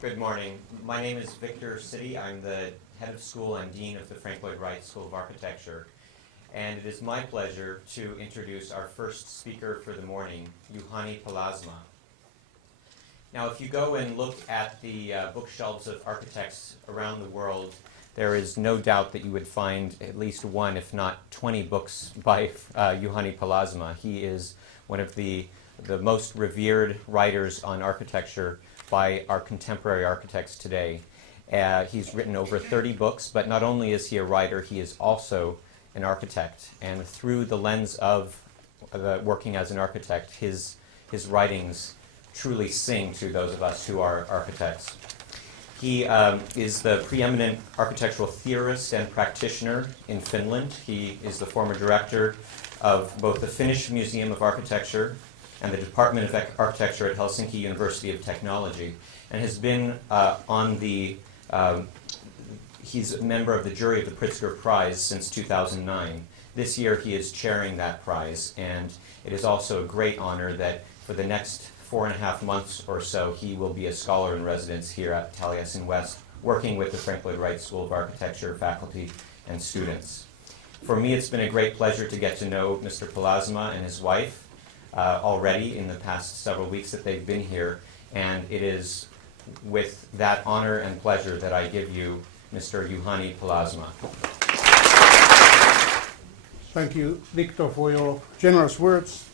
Good morning. My name is Victor City. I'm the head of school and dean of the Frank Lloyd Wright School of Architecture. And it is my pleasure to introduce our first speaker for the morning, Juhani Pallasmaa. Now, if you go and look at the bookshelves of architects around the world, there is no doubt that you would find at least one, if not 20 books by Juhani Pallasmaa. He is one of the most revered writers on architecture by our contemporary architects today. He's written over 30 books, but not only is he a writer, he is also an architect. And through the lens of working as an architect, his writings truly sing to those of us who are architects. He is the preeminent architectural theorist and practitioner in Finland. He is the former director of both the Finnish Museum of Architecture and the Department of Architecture at Helsinki University of Technology, and has been he's a member of the jury of the Pritzker Prize since 2009. This year he is chairing that prize, and it is also a great honor that for the next 4.5 months or so he will be a scholar in residence here at Taliesin West, working with the Frank Lloyd Wright School of Architecture faculty and students. For me, it's been a great pleasure to get to know Mr. Pallasmaa and his wife already in the past several weeks that they've been here, and it is with that honor and pleasure that I give you Mr. Juhani Pallasmaa. Thank you, Victor, for your generous words.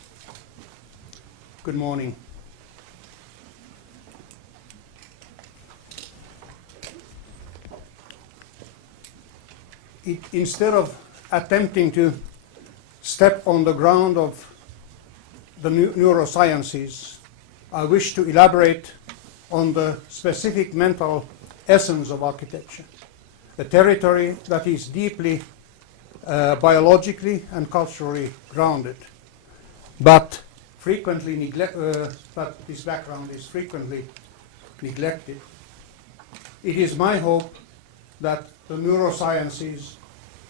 Good morning. Instead of attempting to step on the ground of the neurosciences, I wish to elaborate on the specific mental essence of architecture, a territory that is deeply biologically and culturally grounded, but but this background is frequently neglected. It is my hope that the neurosciences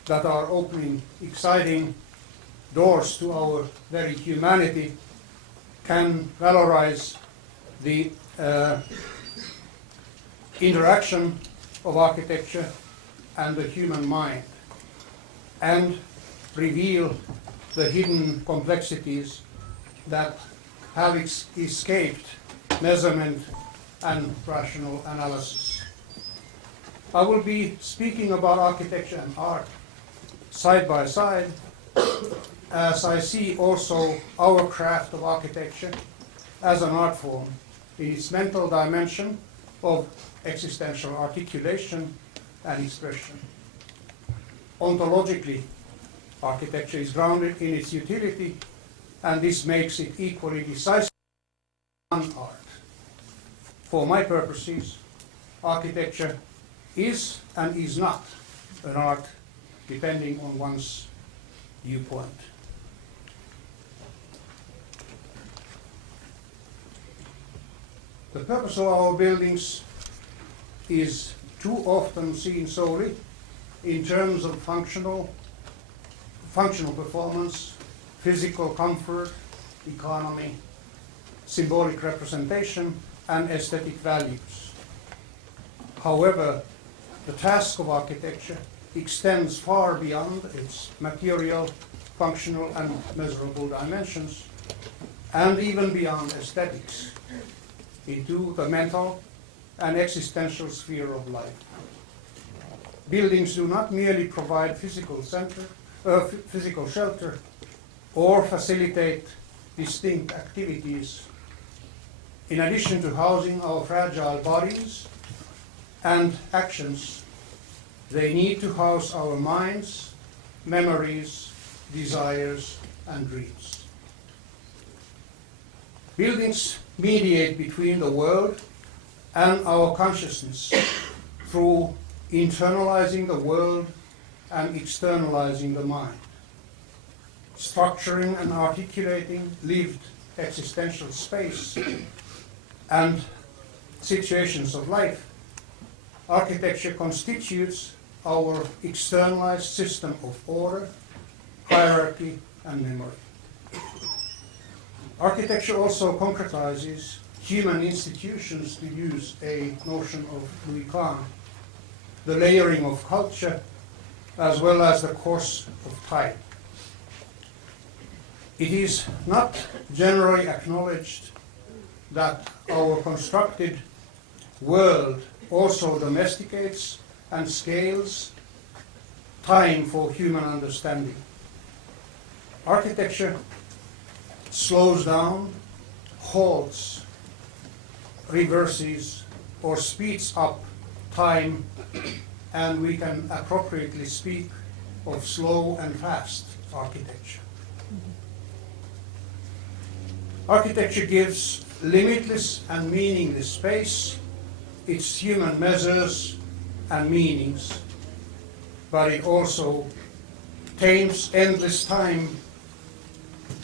that are opening exciting doors to our very humanity can valorize the interaction of architecture and the human mind and reveal the hidden complexities that have escaped measurement and rational analysis. I will be speaking about architecture and art side by side, as I see also our craft of architecture as an art form in its mental dimension of existential articulation and expression. Ontologically, architecture is grounded in its utility, and this makes it equally decisive an art. For my purposes, architecture is and is not an art, depending on one's viewpoint. The purpose of our buildings is too often seen solely in terms of functional performance, physical comfort, economy, symbolic representation, and aesthetic values. However, the task of architecture extends far beyond its material, functional, and measurable dimensions, and even beyond aesthetics, into the mental and existential sphere of life. Buildings do not merely provide physical shelter or facilitate distinct activities. In addition to housing our fragile bodies and actions, they need to house our minds, memories, desires, and dreams. Buildings mediate between the world and our consciousness through internalizing the world and externalizing the mind, structuring and articulating lived existential space and situations of life. Architecture constitutes our externalized system of order, hierarchy, and memory. Architecture also concretizes human institutions, to use a notion of Louis Kahn, the layering of culture, as well as the course of time. It is not generally acknowledged that our constructed world also domesticates and scales time for human understanding. Architecture slows down, halts, reverses, or speeds up time, and we can appropriately speak of slow and fast architecture. Architecture gives limitless and meaningless space, its human measures and meanings, but it also tames endless time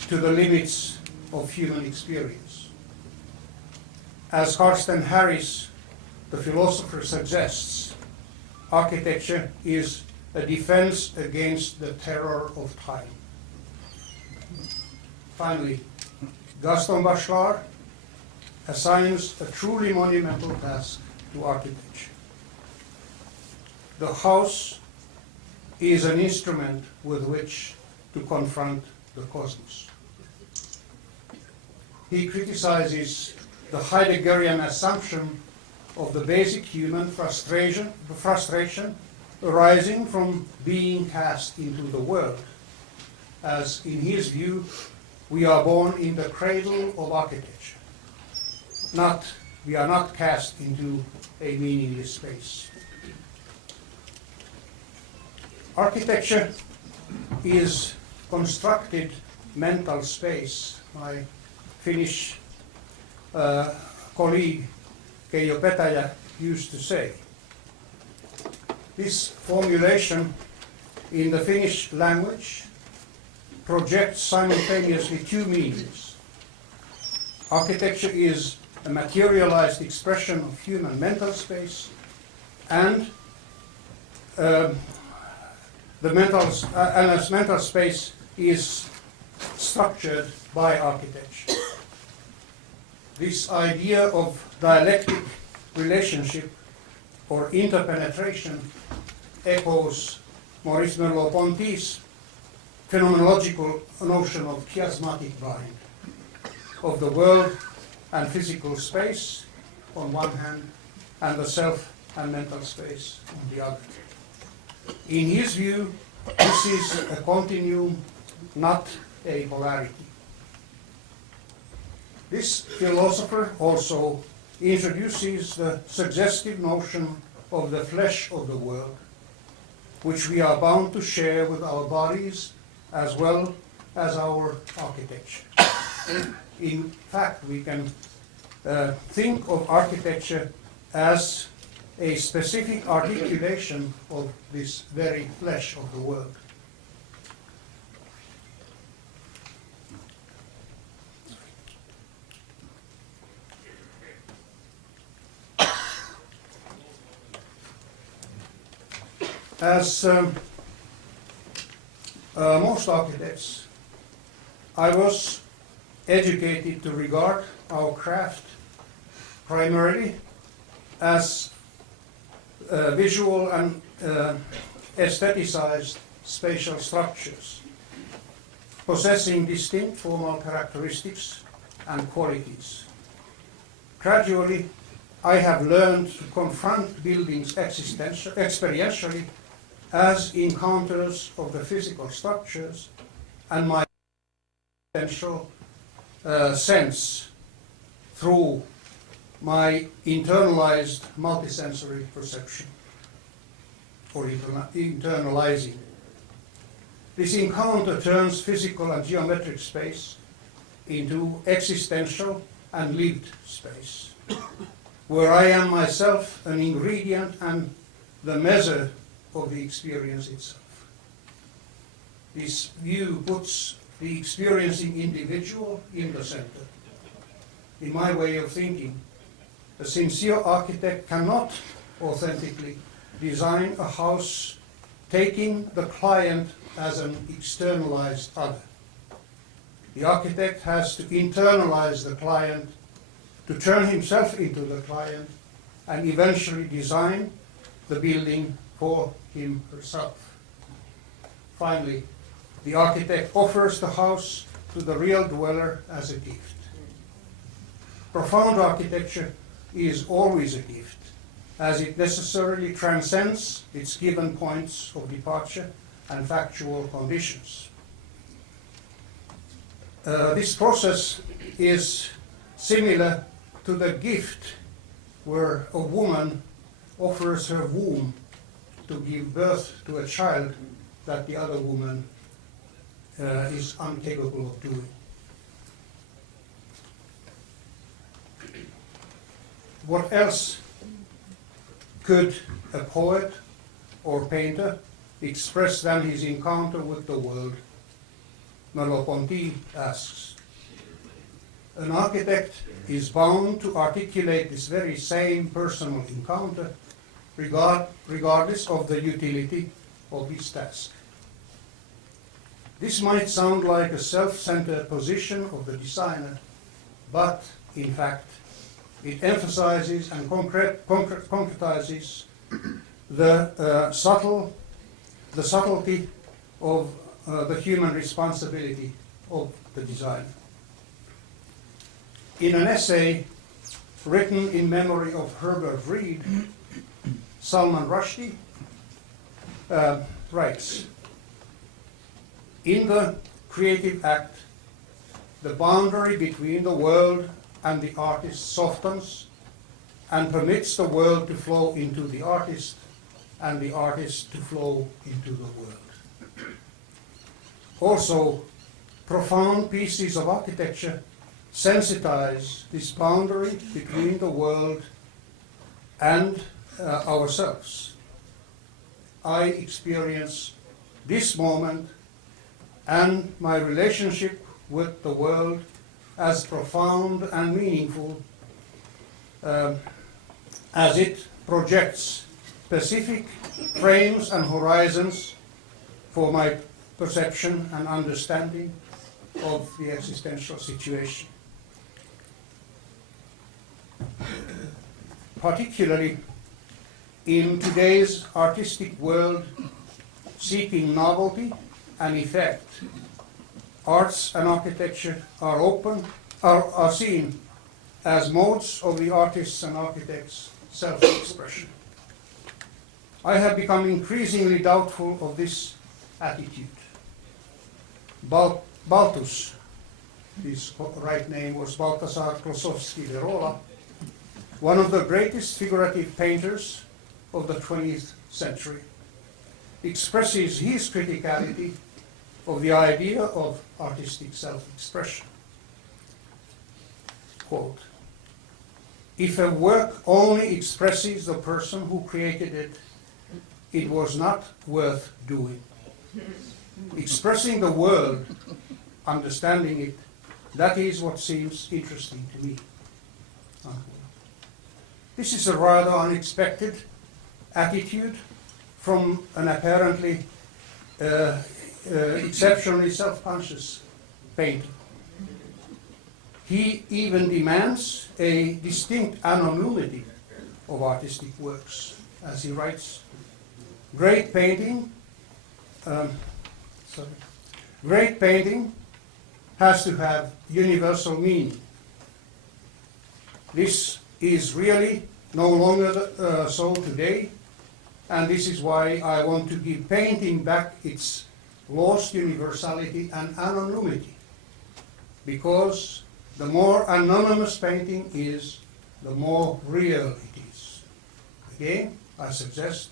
to the limits of human experience. As Carsten Harris, the philosopher, suggests, architecture is a defense against the terror of time. Finally, Gaston Bachelard assigns a truly monumental task to architecture. The house is an instrument with which to confront the cosmos. He criticizes the Heideggerian assumption of the basic human frustration arising from being cast into the world, as in his view, we are born in the cradle of architecture. We are not cast into a meaningless space. Architecture is constructed mental space. My Finnish colleague Keijo Petäjä used to say. This formulation in the Finnish language projects simultaneously two meanings. Architecture is a materialized expression of human mental space, and as mental space is structured by architecture. This idea of dialectic relationship or interpenetration echoes Maurice Merleau-Ponty's phenomenological notion of chiasmatic bind, of the world and physical space on one hand, and the self and mental space on the other. In his view, this is a continuum, not a polarity. This philosopher also introduces the suggestive notion of the flesh of the world, which we are bound to share with our bodies as well as our architecture. In fact, we can think of architecture as a specific articulation of this very flesh of the world. As most architects, I was educated to regard our craft primarily as visual and aestheticized spatial structures, possessing distinct formal characteristics and qualities. Gradually, I have learned to confront buildings experientially as encounters of the physical structures and my potential sense through my internalized multisensory perception, or internalizing. This encounter turns physical and geometric space into existential and lived space, where I am myself an ingredient and the measure of the experience itself. This view puts the experiencing individual in the center. In my way of thinking, a sincere architect cannot authentically design a house taking the client as an externalized other. The architect has to internalize the client to turn himself into the client and eventually design the building for him herself. Finally, the architect offers the house to the real dweller as a gift. Profound architecture is always a gift, as it necessarily transcends its given points of departure and factual conditions. This process is similar to the gift where a woman offers her womb to give birth to a child that the other woman is incapable of doing. What else could a poet or painter express than his encounter with the world? Merleau-Ponty asks. An architect is bound to articulate this very same personal encounter regardless of the utility of his task. This might sound like a self-centered position of the designer, but in fact it emphasizes and concretizes the subtlety of the human responsibility of the designer. In an essay written in memory of Herbert Reed, Salman Rushdie writes, "In the creative act, the boundary between the world and the artist softens and permits the world to flow into the artist and the artist to flow into the world." Also, profound pieces of architecture sensitize this boundary between the world and ourselves. I experience this moment and my relationship with the world as profound and meaningful as it projects specific frames and horizons for my perception and understanding of the existential situation. Particularly in today's artistic world seeking novelty and effect, arts and architecture are seen as modes of the artist's and architect's self-expression. I have become increasingly doubtful of this attitude. Baltus, his right name was Balthasar Klosowski de Rola, one of the greatest figurative painters of the 20th century, expresses his criticality of the idea of artistic self-expression. Quote, "If a work only expresses the person who created it, it was not worth doing. Expressing the world, understanding it, that is what seems interesting to me." This is a rather unexpected attitude from an apparently exceptionally self-conscious painter. He even demands a distinct anonymity of artistic works, as he writes, Great painting has to have universal meaning. This is really no longer so today, and this is why I want to give painting back its lost universality and anonymity, because the more anonymous painting is, the more real it is. Again, I suggest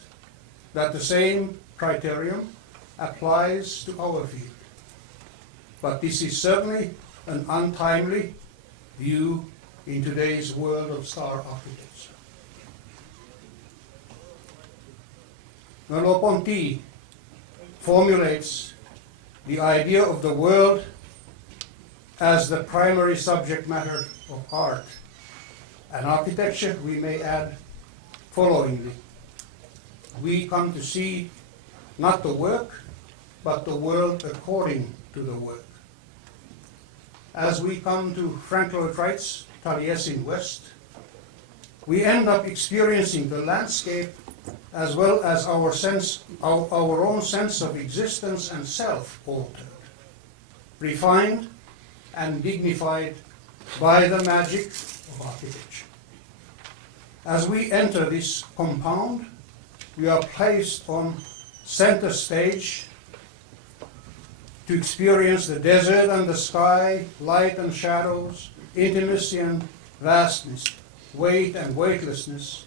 that the same criterion applies to our field. But this is certainly an untimely view in today's world of star architecture. Merleau-Ponty formulates the idea of the world as the primary subject matter of art. And architecture, we may add followingly. We come to see not the work, but the world according to the work. as we come to Frank Lloyd Wright's Taliesin West, we end up experiencing the landscape as well as our own sense of existence and self altered, refined and dignified by the magic of architecture. As we enter this compound, we are placed on center stage to experience the desert and the sky, light and shadows, intimacy and vastness, weight and weightlessness,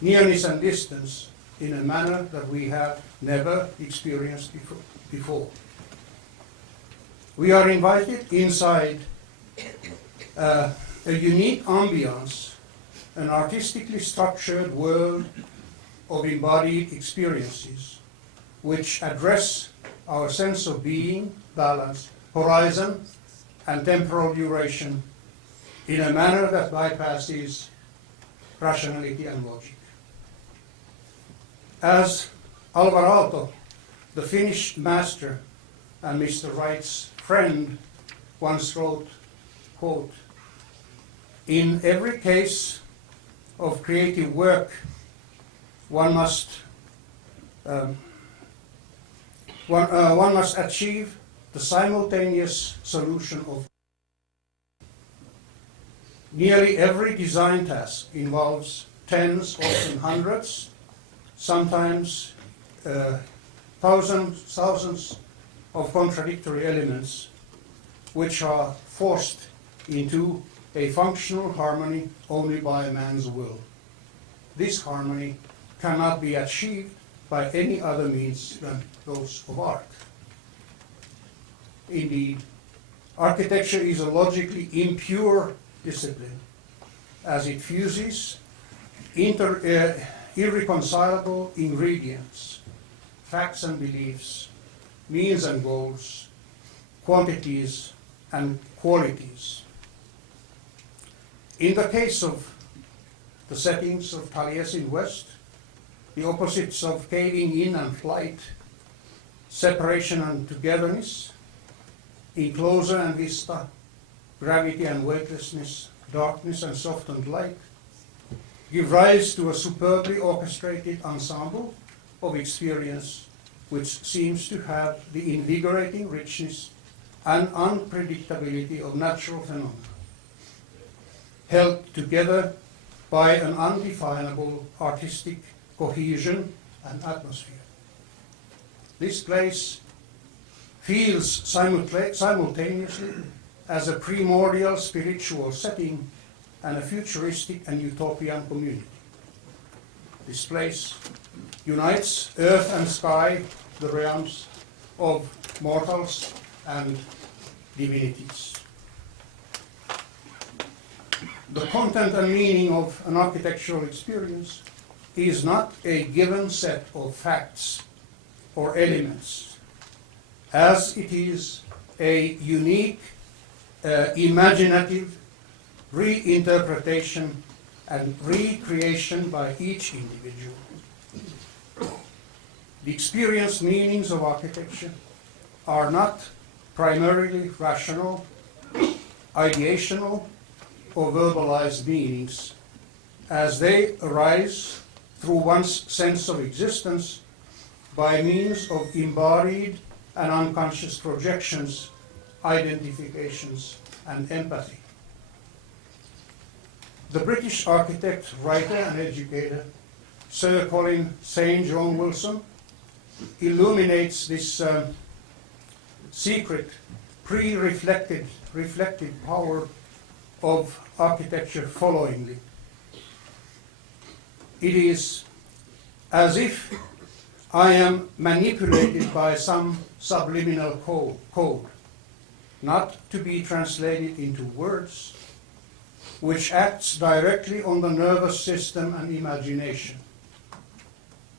nearness and distance, in a manner that we have never experienced before. We are invited inside a unique ambience, an artistically structured world of embodied experiences, which address our sense of being, balance, horizon, and temporal duration in a manner that bypasses rationality and logic. As Alvarado, the Finnish master and Mr. Wright's friend, once wrote, quote, "In every case of creative work, one must achieve the simultaneous solution of nearly every design task involves tens, often hundreds, sometimes thousands of contradictory elements which are forced into a functional harmony only by man's will. This harmony cannot be achieved by any other means than those of art. Indeed, architecture is a logically impure discipline, as it fuses irreconcilable ingredients, facts and beliefs, means and goals, quantities and qualities. In the case of the settings of Taliesin West, the opposites of caving in and flight, separation and togetherness, enclosure and vista, gravity and weightlessness, darkness and softened light, give rise to a superbly orchestrated ensemble of experience which seems to have the invigorating richness and unpredictability of natural phenomena, held together by an undefinable artistic cohesion and atmosphere. This place feels simultaneously as a primordial spiritual setting and a futuristic and utopian community. This place unites earth and sky, the realms of mortals and divinities. The content and meaning of an architectural experience is not a given set of facts or elements, as it is a unique, imaginative reinterpretation and recreation by each individual. The experienced meanings of architecture are not primarily rational, ideational, or verbalized meanings, as they arise through one's sense of existence by means of embodied and unconscious projections, identifications, and empathy. The British architect, writer, and educator, Sir Colin St. John Wilson, illuminates this secret, reflected power of architecture followingly. It is as if I am manipulated by some subliminal code, not to be translated into words, which acts directly on the nervous system and imagination,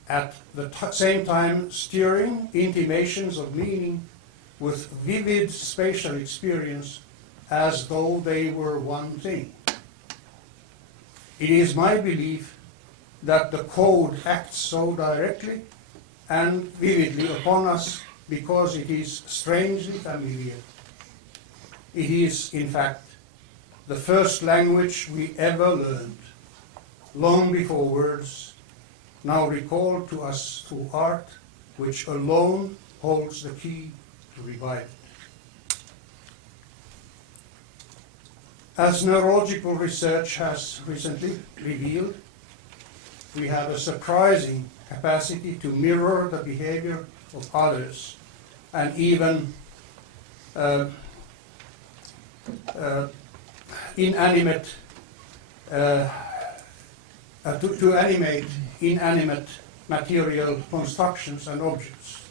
at the same time stirring intimations of meaning with vivid spatial experience as though they were one thing. It is my belief that the code acts so directly and vividly upon us because it is strangely familiar. It is, in fact, the first language we ever learned, long before words, now recalled to us through art, which alone holds the key to revive it. As neurological research has recently revealed, we have a surprising capacity to mirror the behavior of others and even to animate inanimate material constructions and objects.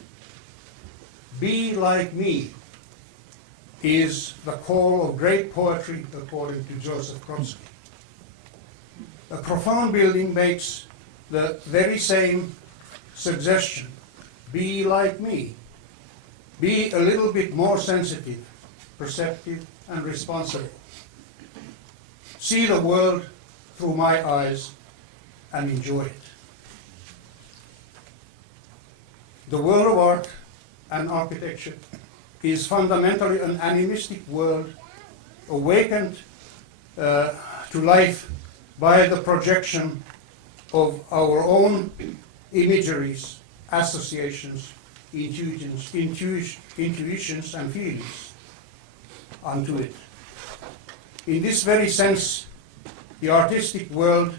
Be like me is the call of great poetry, according to Joseph Brodsky. A profound building makes the very same suggestion. Be like me. Be a little bit more sensitive, perceptive, and responsible. See the world through my eyes and enjoy it. The world of art and architecture is fundamentally an animistic world awakened to life by the projection of our own imageries, associations, intuitions, and feelings unto it. In this very sense, the artistic world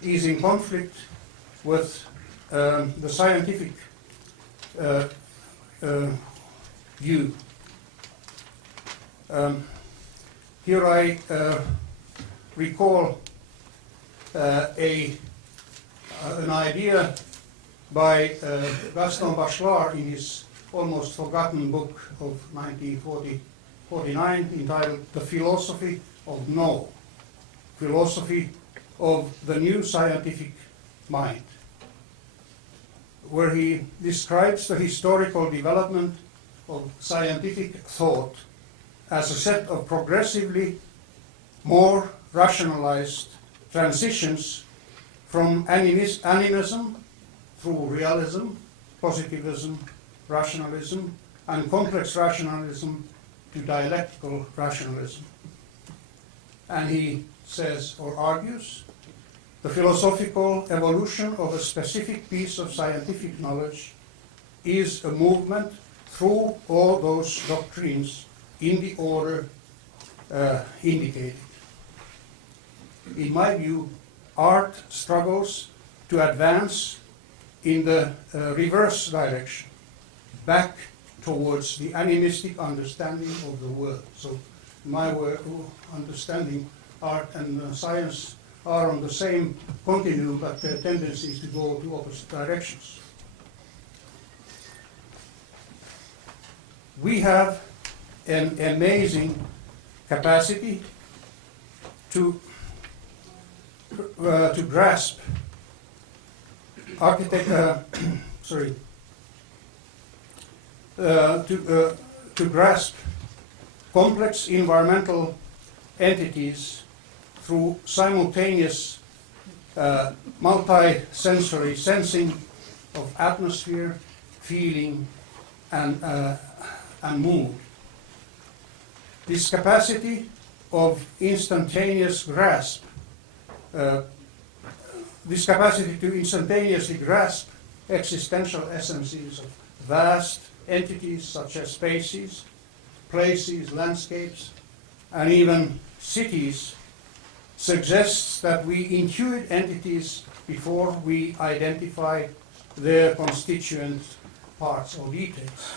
is in conflict with the scientific view. Here I recall an idea by Gaston Bachelard in his almost forgotten book of 1949 entitled The Philosophy of No, Philosophy of the New Scientific Mind, where he describes the historical development of scientific thought as a set of progressively more rationalized transitions from animism through realism, positivism, rationalism, and complex rationalism to dialectical rationalism. And he says or argues, the philosophical evolution of a specific piece of scientific knowledge is a movement through all those doctrines in the order indicated. In my view, art struggles to advance in the reverse direction, back towards the animistic understanding of the world. So my understanding, art and science are on the same continuum, but their tendency is to go to opposite directions. We have an amazing capacity to grasp to grasp complex environmental entities through simultaneous multi-sensory sensing of atmosphere, feeling, and mood. This capacity of instantaneous grasp, this capacity to instantaneously grasp existential essences of vast entities such as spaces, places, landscapes, and even cities suggests that we intuit entities before we identify their constituent parts or details.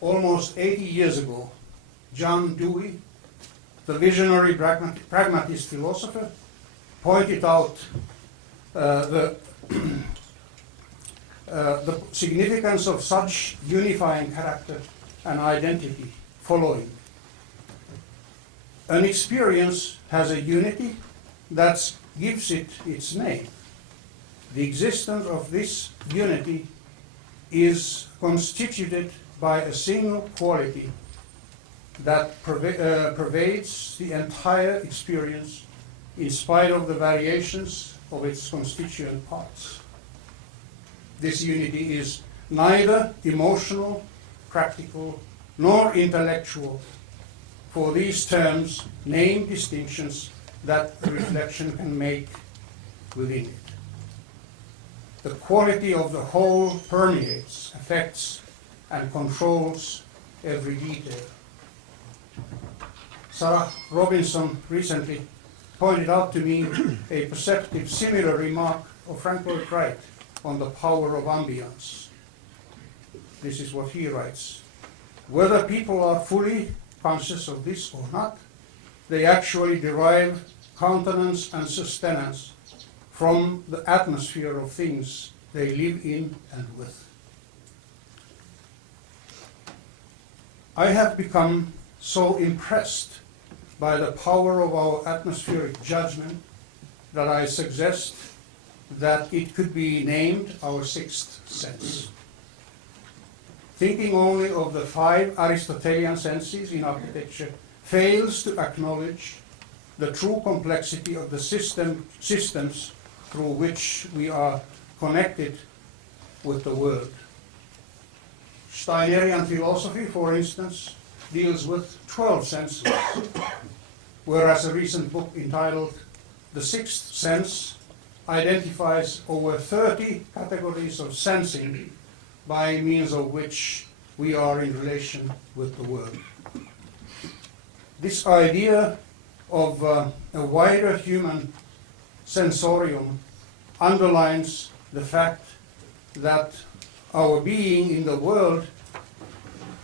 Almost 80 years ago, John Dewey, the visionary pragmatist philosopher, pointed out the significance of such unifying character and identity following. An experience has a unity that gives it its name. The existence of this unity is constituted by a single quality that pervades the entire experience in spite of the variations of its constituent parts. This unity is neither emotional, practical, nor intellectual, for these terms name distinctions that reflection can make within it. The quality of the whole permeates, affects, and controls every detail. Sarah Robinson recently pointed out to me a perceptive similar remark of Frank Lloyd Wright on the power of ambience. This is what he writes. Whether people are fully conscious of this or not, they actually derive countenance and sustenance from the atmosphere of things they live in and with. I have become so impressed by the power of our atmospheric judgment that I suggest that it could be named our sixth sense. Thinking only of the 5 Aristotelian senses in architecture fails to acknowledge the true complexity of the systems through which we are connected with the world. Steinerian philosophy, for instance, deals with 12 senses, whereas a recent book entitled The Sixth Sense identifies over 30 categories of sensing by means of which we are in relation with the world. This idea of a wider human sensorium underlines the fact that our being in the world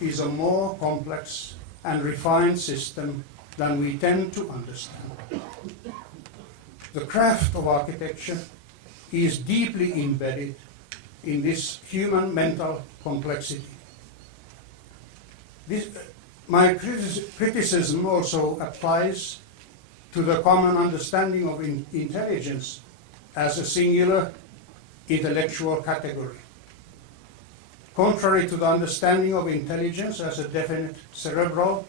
is a more complex and refined system than we tend to understand. The craft of architecture is deeply embedded in this human mental complexity. My criticism also applies to the common understanding of intelligence as a singular intellectual category. Contrary to the understanding of intelligence as a definite cerebral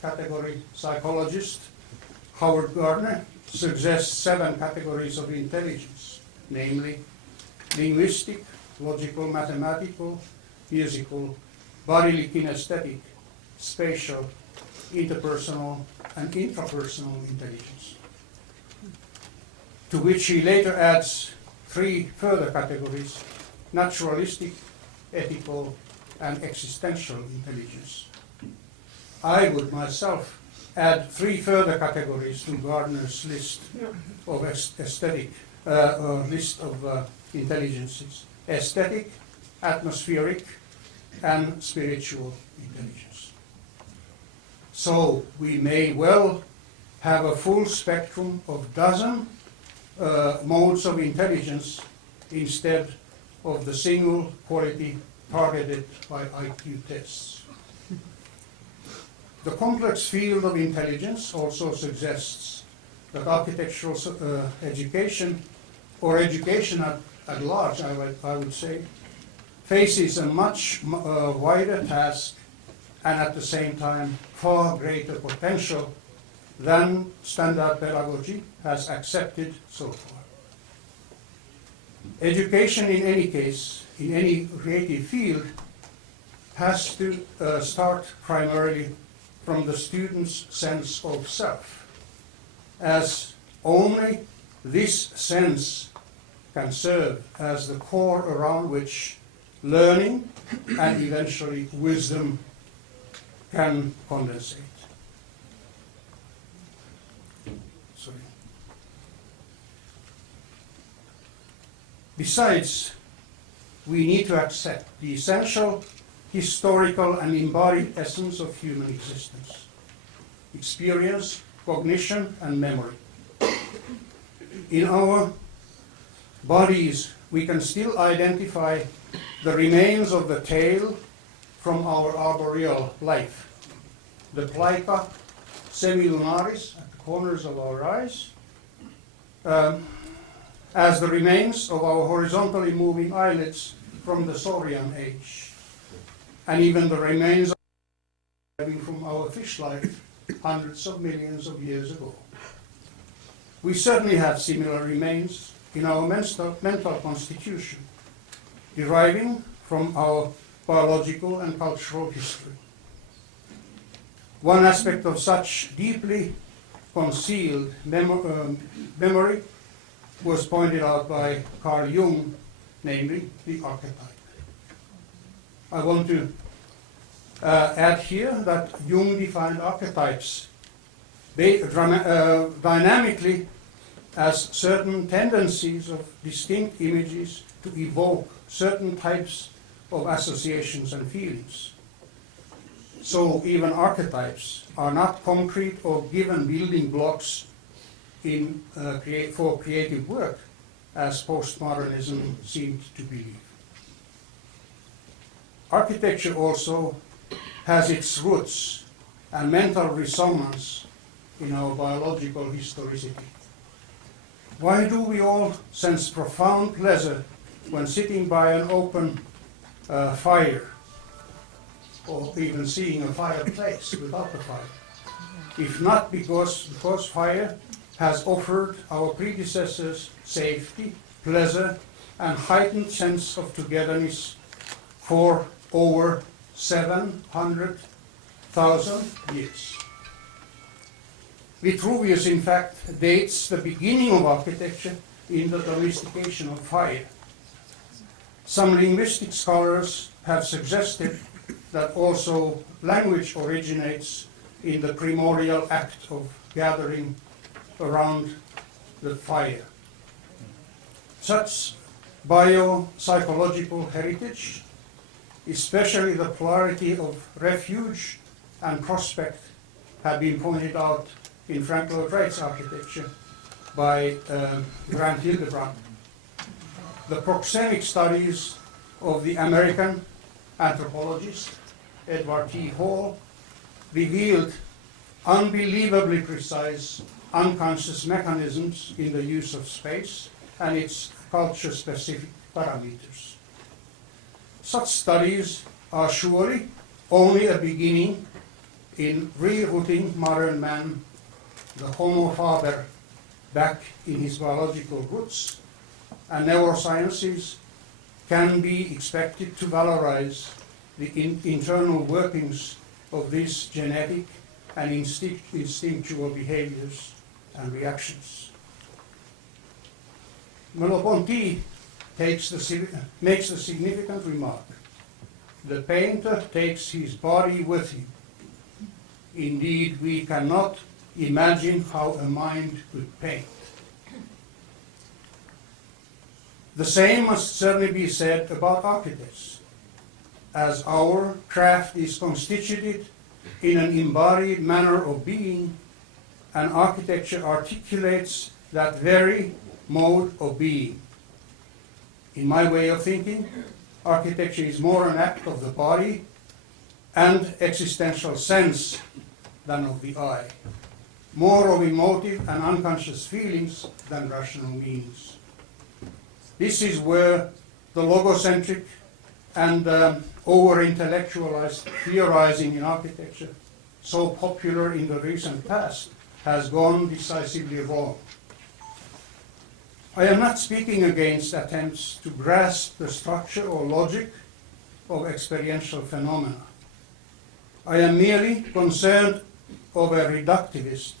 category, psychologist Howard Gardner suggests 7 categories of intelligence, namely linguistic, logical, mathematical, musical, bodily kinesthetic, spatial, interpersonal, and intrapersonal intelligence, to which he later adds 3 further categories: naturalistic, ethical, and existential intelligence. I would myself add 3 further categories to Gardner's list of list of intelligences: aesthetic, atmospheric, and spiritual intelligence. So we may well have a full spectrum of dozen modes of intelligence instead of the single quality targeted by IQ tests. The complex field of intelligence also suggests that architectural education, or education at large, I would say, faces a much wider task and at the same time far greater potential than standard pedagogy has accepted so far. Education in any case, in any creative field, has to start primarily from the student's sense of self, as only this sense can serve as the core around which learning and eventually wisdom can condensate. Sorry. Besides, we need to accept the essential historical and embodied essence of human existence: experience, cognition, and memory. In our bodies, we can still identify the remains of the tail from our arboreal life, the plica semilunaris at the corners of our eyes, as the remains of our horizontally moving eyelids from the Saurian age, and even the remains from our fish life hundreds of millions of years ago. We certainly have similar remains in our mental constitution, deriving from our biological and cultural history. One aspect of such deeply concealed memory was pointed out by Carl Jung, namely the archetype. I want to add here that Jung defined archetypes dynamically as certain tendencies of distinct images to evoke certain types of associations and feelings. So even archetypes are not concrete or given building blocks for creative work, as postmodernism seemed to believe. Architecture also has its roots and mental resonance in our biological historicity. Why do we all sense profound pleasure when sitting by an open fire, or even seeing a fireplace without a fire? If not because fire has offered our predecessors safety, pleasure, and heightened sense of togetherness for over 700,000 years. Vitruvius, in fact, dates the beginning of architecture in the domestication of fire. Some linguistic scholars have suggested that also language originates in the primordial act of gathering around the fire. Such biopsychological heritage, especially the polarity of refuge and prospect, have been pointed out in Frank Lloyd Wright's architecture by Grant Hildebrand. The proxemic studies of the American anthropologist Edward T. Hall revealed unbelievably precise unconscious mechanisms in the use of space and its culture-specific parameters. Such studies are surely only a beginning in rerouting modern man, the Homo faber, back in his biological roots, and neurosciences can be expected to valorize the internal workings of these genetic and instinctual behaviors and reactions. Merleau-Ponty makes the significant remark: the painter takes his body with him. Indeed, we cannot imagine how a mind could paint. The same must certainly be said about architects, as our craft is constituted in an embodied manner of being, and architecture articulates that very mode of being. In my way of thinking, architecture is more an act of the body and existential sense than of the eye, more of emotive and unconscious feelings than rational means. This is where the logocentric and over-intellectualized theorizing in architecture, so popular in the recent past, has gone decisively wrong. I am not speaking against attempts to grasp the structure or logic of experiential phenomena. I am merely concerned of a reductivist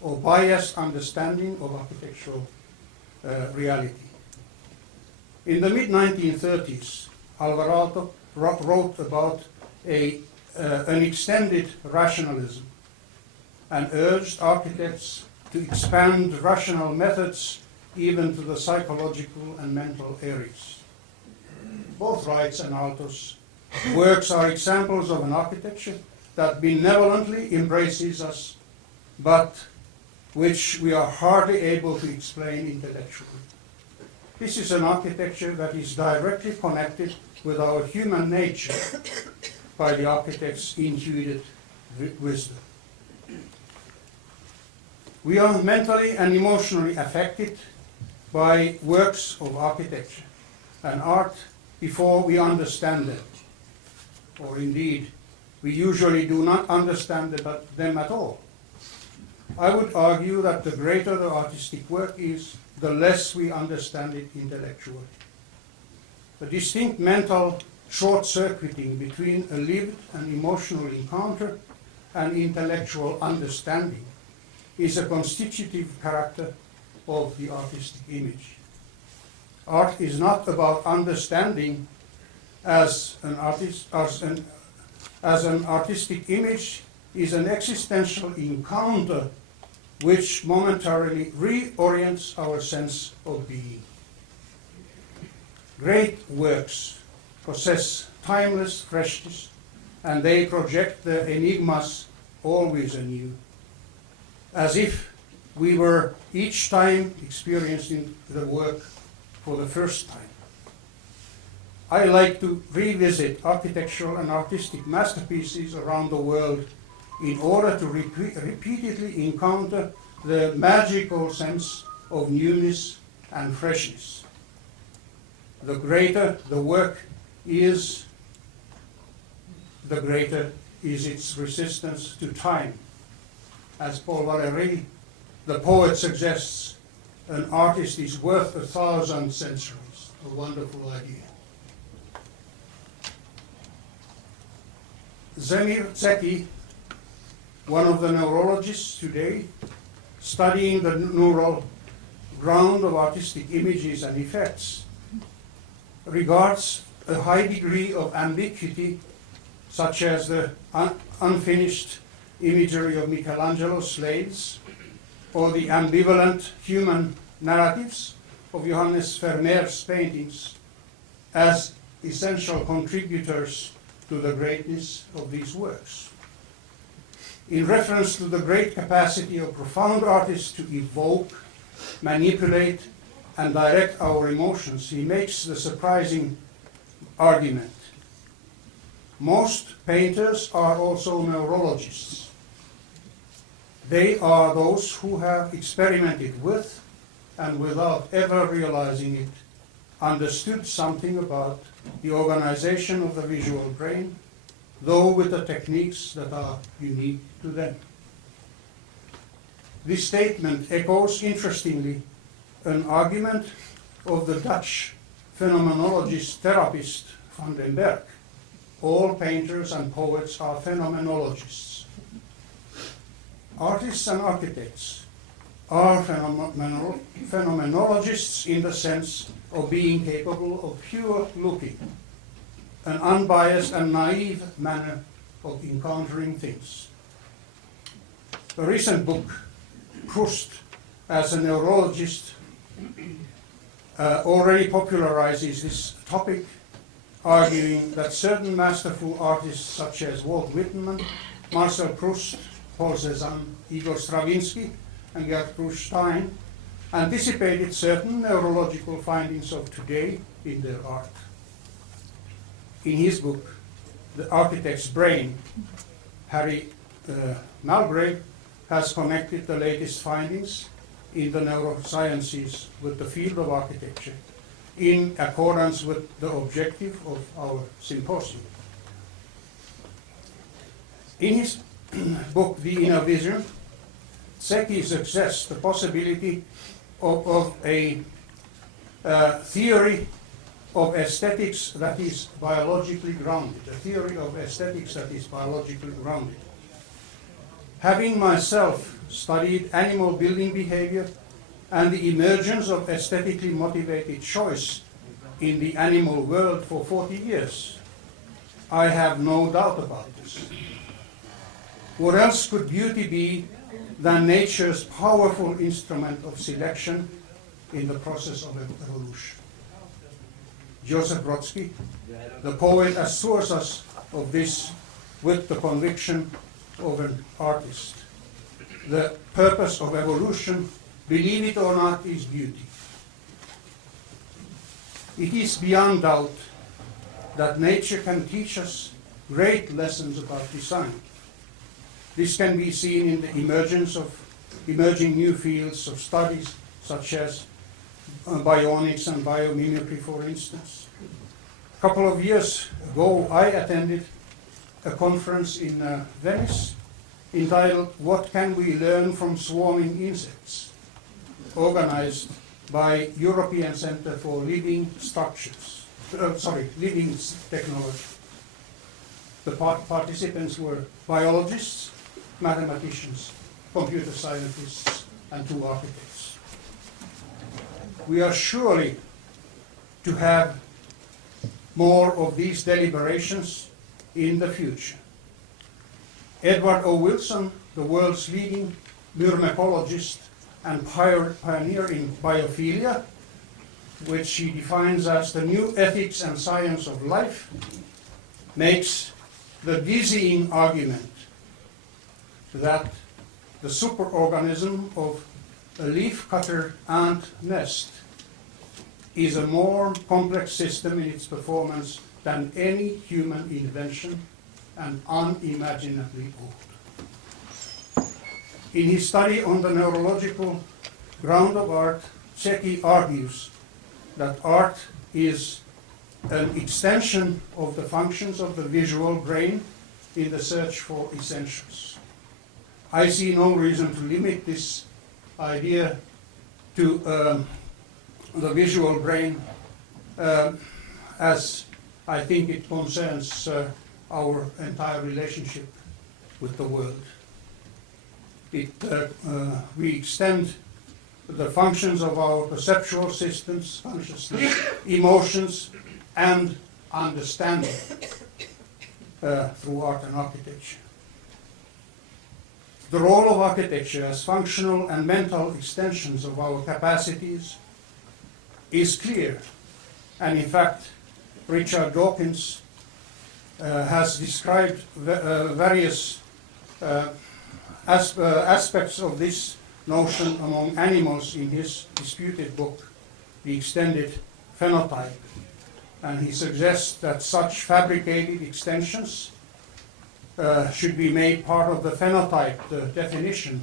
or biased understanding of architectural reality. In the mid-1930s, Alvarado wrote about an extended rationalism and urged architects to expand rational methods even to the psychological and mental areas. Both Wrights and Aalto's works are examples of an architecture that benevolently embraces us, but which we are hardly able to explain intellectually. This is an architecture that is directly connected with our human nature by the architect's intuitive wisdom. We are mentally and emotionally affected by works of architecture and art before we understand them, or indeed, we usually do not understand them at all. I would argue that the greater the artistic work is, the less we understand it intellectually. The distinct mental short-circuiting between a lived and emotional encounter and intellectual understanding is a constitutive character of the artistic image. Art is not about understanding as an artistic image is an existential encounter which momentarily reorients our sense of being. Great works possess timeless freshness, and they project their enigmas always anew, as if we were each time experiencing the work for the first time. I like to revisit architectural and artistic masterpieces around the world in order to repeatedly encounter the magical sense of newness and freshness. The greater the work is, the greater is its resistance to time. As Paul Valéry, the poet, suggests, an artist is worth 1,000 centuries. A wonderful idea. Zemir Zeki, one of the neurologists today, studying the neural ground of artistic images and effects, regards a high degree of ambiguity, such as the unfinished imagery of Michelangelo's slaves, or the ambivalent human narratives of Johannes Vermeer's paintings, as essential contributors to the greatness of these works. In reference to the great capacity of profound artists to evoke, manipulate, and direct our emotions, he makes the surprising argument. Most painters are also neurologists. They are those who have experimented with, and without ever realizing it, understood something about the organization of the visual brain, though with the techniques that are unique to them. This statement echoes, interestingly, an argument of the Dutch phenomenologist therapist Van den Berg. All painters and poets are phenomenologists. Artists and architects are phenomenologists in the sense of being capable of pure looking, an unbiased and naive manner of encountering things. A recent book, Proust as a neurologist, already popularizes this topic, arguing that certain masterful artists such as Walt Whitman, Marcel Proust, Paul Cézanne, Igor Stravinsky, and Gertrude Stein anticipated certain neurological findings of today in their art. In his book, The Architect's Brain, Harry Malgrave has connected the latest findings in the neurosciences with the field of architecture in accordance with the objective of our symposium. In his book, The Inner Vision, Zeki suggests the possibility of a theory of aesthetics that is biologically grounded, a theory of aesthetics that is biologically grounded. Having myself studied animal building behavior and the emergence of aesthetically motivated choice in the animal world for 40 years, I have no doubt about this. What else could beauty be than nature's powerful instrument of selection in the process of evolution? Joseph Brodsky, the poet, assures us of this with the conviction of an artist. The purpose of evolution, believe it or not, is beauty. It is beyond doubt that nature can teach us great lessons about design. This can be seen in the emerging new fields of studies, such as bionics and biomimicry, for instance. A couple of years ago, I attended a conference in Venice entitled "What Can We Learn from Swarming Insects?", organized by European Center for Living Living Technology. The participants were biologists, mathematicians, computer scientists, and 2 architects. We are surely to have more of these deliberations in the future. Eduardo Wilson, the world's leading myrmecologist and pioneer in biophilia, which he defines as the new ethics and science of life, makes the dizzying argument that the superorganism of a leafcutter ant nest is a more complex system in its performance than any human invention and unimaginably old. In his study on the neurological ground of art, Cecchi argues that art is an extension of the functions of the visual brain in the search for essentials. I see no reason to limit this idea to the visual brain, as I think it concerns our entire relationship with the world. We extend the functions of our perceptual systems, consciousness, emotions, and understanding through art and architecture. The role of architecture as functional and mental extensions of our capacities is clear, and in fact, Richard Dawkins has described various aspects of this notion among animals in his disputed book, The Extended Phenotype. And he suggests that such fabricated extensions should be made part of the phenotype, the definition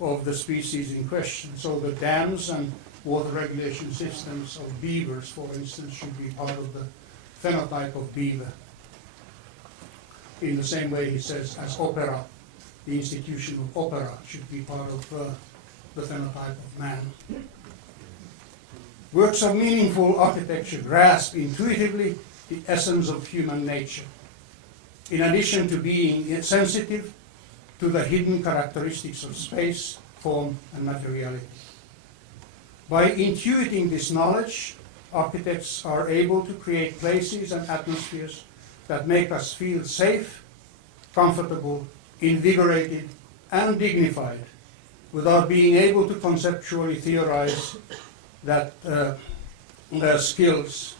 of the species in question. So the dams and water regulation systems of beavers, for instance, should be part of the phenotype of beaver. In the same way, he says, as opera, the institution of opera should be part of the phenotype of man. Works of meaningful architecture grasp intuitively the essence of human nature, in addition to being sensitive to the hidden characteristics of space, form, and materiality. By intuiting this knowledge, architects are able to create places and atmospheres that make us feel safe, comfortable, invigorated, and dignified, without being able to conceptually theorize that their skills.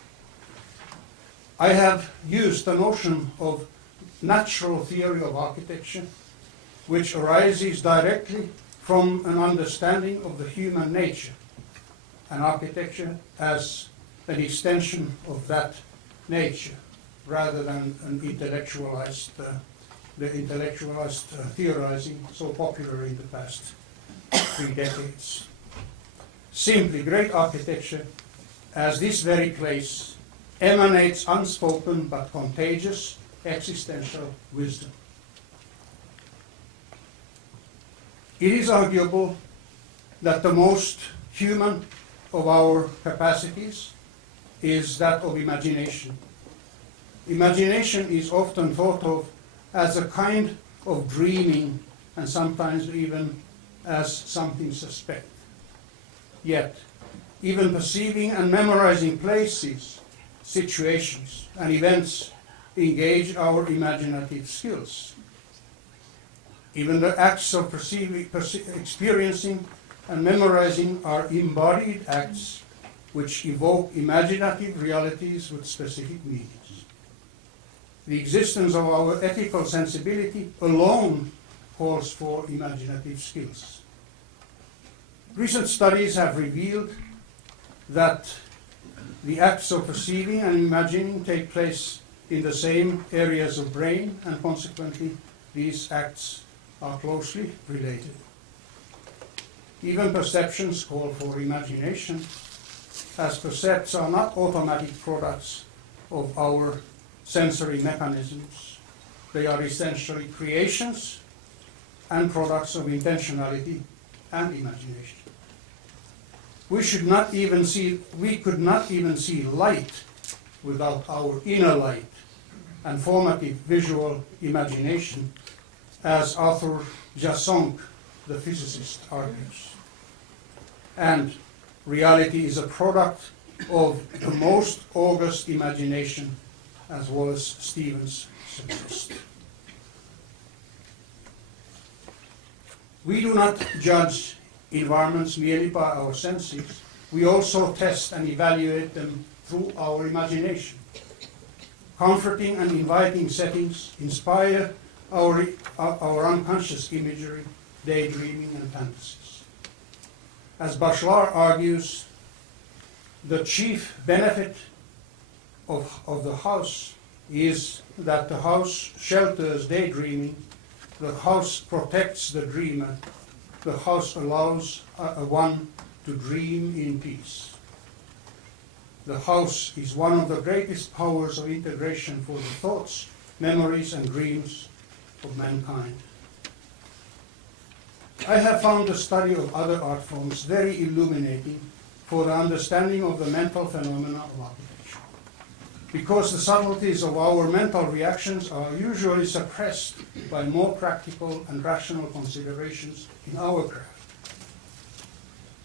I have used the notion of natural theory of architecture, which arises directly from an understanding of the human nature, and architecture as an extension of that nature, rather than an intellectualized, theorizing so popular in the past 3 decades. Simply, great architecture, as this very place, emanates unspoken but contagious existential wisdom. It is arguable that the most human of our capacities is that of imagination. Imagination is often thought of as a kind of dreaming, and sometimes even as something suspect. Yet, even perceiving and memorizing places, situations, and events engage our imaginative skills. Even the acts of experiencing and memorizing are embodied acts which evoke imaginative realities with specific meanings. The existence of our ethical sensibility alone calls for imaginative skills. Recent studies have revealed that the acts of perceiving and imagining take place in the same areas of brain, and consequently these acts are closely related. Even perceptions call for imagination, as percepts are not automatic products of our sensory mechanisms. They are essentially creations and products of intentionality and imagination. We could not even see light without our inner light and formative visual imagination, as Arthur Jasonk, the physicist, argues. And reality is a product of the most august imagination, as Wallace Stevens suggests. We do not judge environments merely by our senses. We also test and evaluate them through our imagination. Comforting and inviting settings inspire our unconscious imagery, daydreaming, and fantasies. As Bachelard argues, the chief benefit of the house is that the house shelters daydreaming, the house protects the dreamer, the house allows one to dream in peace. The house is one of the greatest powers of integration for the thoughts, memories, and dreams of mankind. I have found the study of other art forms very illuminating for the understanding of the mental phenomena of architecture, because the subtleties of our mental reactions are usually suppressed by more practical and rational considerations in our craft.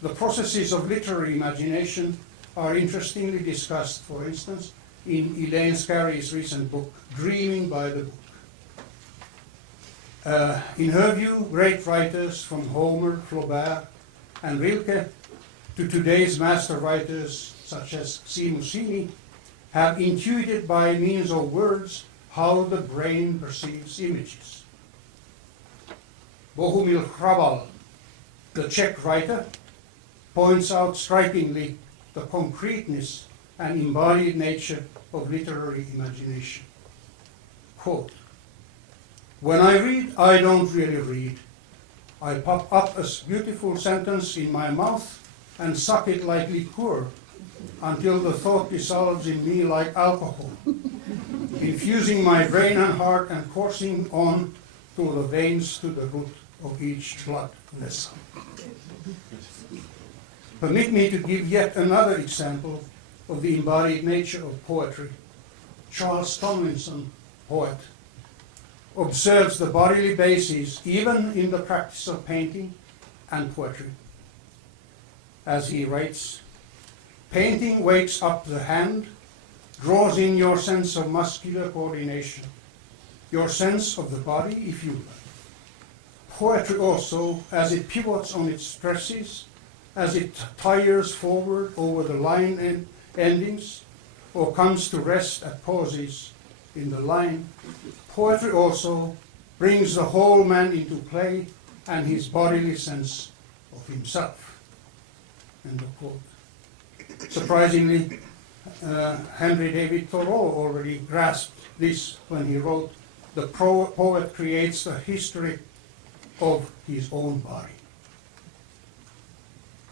The processes of literary imagination are interestingly discussed, for instance, in Elaine Scarry's recent book, Dreaming by the Book. In her view, great writers from Homer, Flaubert, and Rilke to today's master writers such as C. Mussini have intuited by means of words how the brain perceives images. Bohumil Hrabal, the Czech writer, points out strikingly the concreteness and embodied nature of literary imagination. Quote, "When I read, I don't really read. I pop up a beautiful sentence in my mouth and suck it like liqueur until the thought dissolves in me like alcohol, infusing my brain and heart and coursing on through the veins to the root of each blood vessel." Permit me to give yet another example of the embodied nature of poetry. Charles Tomlinson, poet, observes the bodily basis even in the practice of painting and poetry. As he writes, "Painting wakes up the hand, draws in your sense of muscular coordination, your sense of the body, if you like. Poetry also, as it pivots on its stresses, as it tires forward over the line endings, or comes to rest at pauses in the line, poetry also brings the whole man into play and his bodily sense of himself." End of quote. Surprisingly, Henry David Thoreau already grasped this when he wrote, "The poet creates a history of his own body."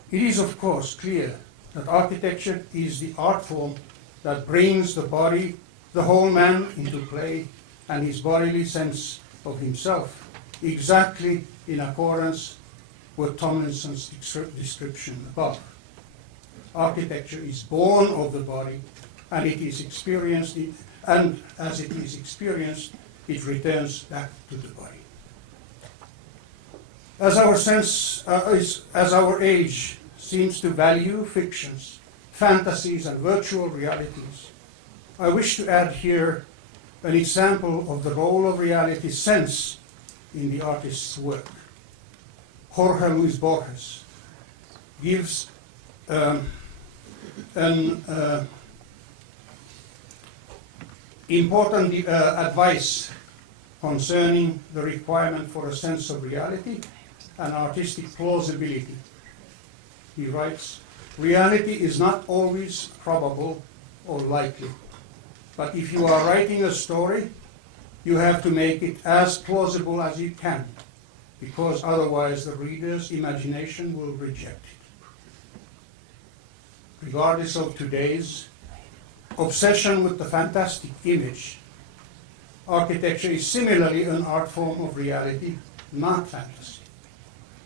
It is, of course, clear that architecture is the art form that brings the body, the whole man into play and his bodily sense of himself, exactly in accordance with Tomlinson's description above. Architecture is born of the body, and it is experienced, and as it is experienced, it returns back to the body. As our age seems to value fictions, fantasies, and virtual realities, I wish to add here an example of the role of reality sense in the artist's work. Jorge Luis Borges gives important advice concerning the requirement for a sense of reality and artistic plausibility. He writes, "Reality is not always probable or likely, but if you are writing a story, you have to make it as plausible as you can, because otherwise the reader's imagination will reject it." Regardless of today's obsession with the fantastic image, architecture is similarly an art form of reality, not fantasy.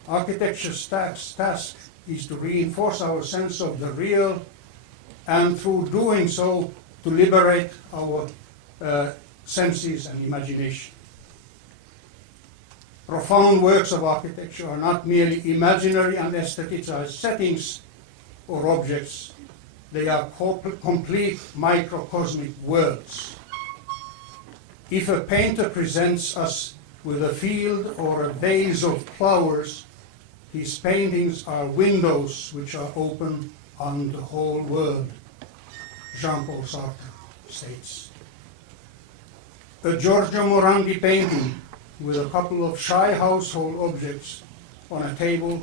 Architecture's task is to reinforce our sense of the real, and through doing so, to liberate our senses and imagination. Profound works of architecture are not merely imaginary and aestheticized settings or objects. They are complete microcosmic worlds. If a painter presents us with a field or a vase of flowers, his paintings are windows which are open on the whole world, Jean-Paul Sartre states. A Giorgio Morandi painting with a couple of shy household objects on a table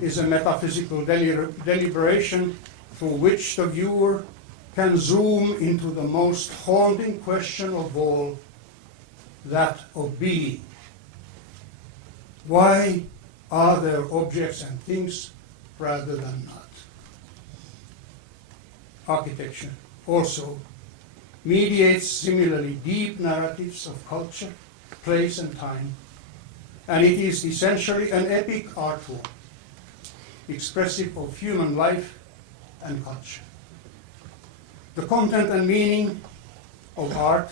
is a metaphysical deliberation through which the viewer can zoom into the most haunting question of all, that of being. Why are there objects and things rather than not? Architecture also mediates similarly deep narratives of culture, place and time, and it is essentially an epic art form, expressive of human life and culture. The content and meaning of art,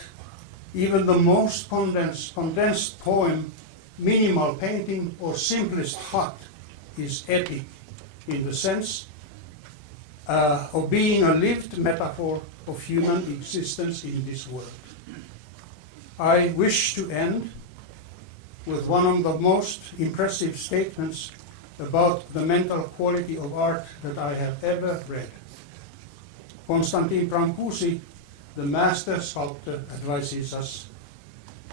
even the most condensed poem, minimal painting, or simplest hut, is epic in the sense of being a lived metaphor of human existence in this world. I wish to end with one of the most impressive statements about the mental quality of art that I have ever read. Konstantin Brancusi, the master sculptor, advises us,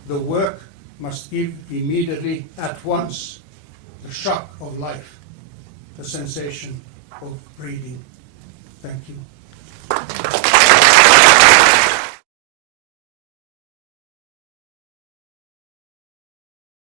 the work must give immediately, at once, the shock of life, the sensation of breathing. Thank you.